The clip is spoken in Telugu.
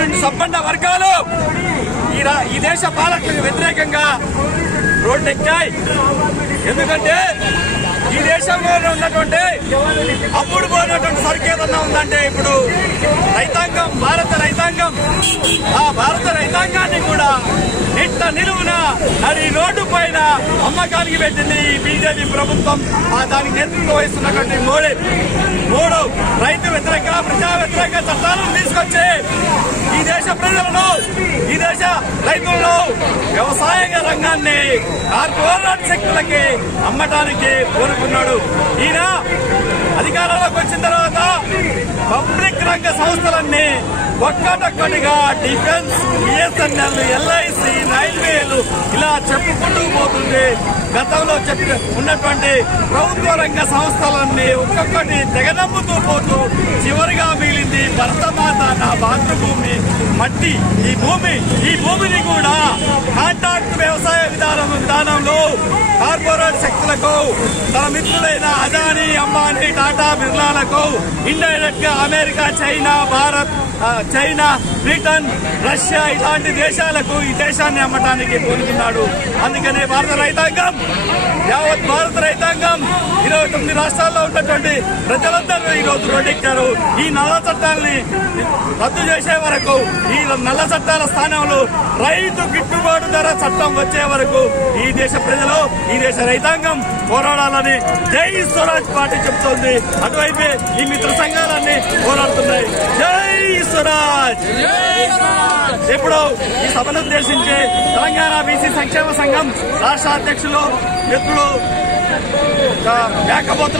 నుండి సంపన్న వర్గాలు ఈ దేశ పాలకులకు వ్యతిరేకంగా రోడ్డెక్కాయి. ఎందుకంటే ఈ దేశంలో ఉన్నటువంటి అప్పుడు పోయినటువంటి సరుకు ఏదన్నా ఉందంటే ఇప్పుడు రైతాంగం, భారత రైతాంగం, ఆ భారత రైతాంగాన్ని కూడా నిట్ట నిలువున నడి రోడ్డు పైన అమ్మకానికి పెట్టింది ఈ బీజేపీ ప్రభుత్వం. దానికి నేతృత్వం వహిస్తున్నటువంటి మూడు రైతు వ్యతిరేక, ప్రజా వ్యతిరేక చట్టాలను తీసుకొచ్చి ఈ దేశ ప్రజలను, ఈ దేశ రైతులను, వ్యవసాయ రంగాన్ని కార్పొరేట్ శక్తులకి అమ్మటానికి కోరుకున్నాడు. ఈయన అధికారంలోకి వచ్చిన తర్వాత పబ్లిక్ రంగ సంస్థలన్నీ ఒక్కటొక్కటిగా డిఫెన్స్, బిఎస్ఎన్ఎల్, ఎల్ఐసి, రైల్వేలు ఇలా చెప్పుకుంటూ పోతుంది. గతంలో ఉన్నటువంటి ప్రభుత్వ రంగ సంస్థలన్నీ ఒక్కొక్కటి తెగనమ్ముతూ పోతూ చివరిగా మిగిలింది భరతమాత, నా మాతృభూమి, మట్టి, ఈ భూమిని కూడా కాంట్రాక్ట్ వ్యవసాయ విధానంలో కార్పొరేట్ శక్తులకు, తన మిత్రులైన అదానీ, అంబానీ, టాటా, బిర్లాలకు ఇండైరెక్ట్ గా అమెరికా, చైనా, బ్రిటన్, రష్యా ఇలాంటి దేశాలకు ఈ దేశాన్ని అమ్మటానికి కోరుతున్నాడు. అందుకనే యావత్ భారత రైతాంగం 29 రాష్ట్రాల్లో ఉన్నటువంటి ప్రజలందరూ ఈ రోజు రోడ్డెక్కారు. ఈ నల్ల చట్టాలని రద్దు చేసే వరకు, ఈ నల్ల చట్టాల స్థానంలో రైతు గిట్టుబాటు ధర చట్టం వచ్చే వరకు ఈ దేశ ప్రజలు, ఈ దేశ రైతాంగం పోరాడాలని జై స్వరాజ్ పార్టీ చెబుతోంది. అటువైపే ఈ మిత్ర సంఘాలన్నీ పోరాడుతున్నాయి. జై స్వరాజ్. ఇప్పుడు ఈ సభను ఉద్దేశించి తెలంగాణ బీసీ సంక్షేమ సంఘం రాష్ట్ర అధ్యక్షులు మిత్రులు మేకపోతు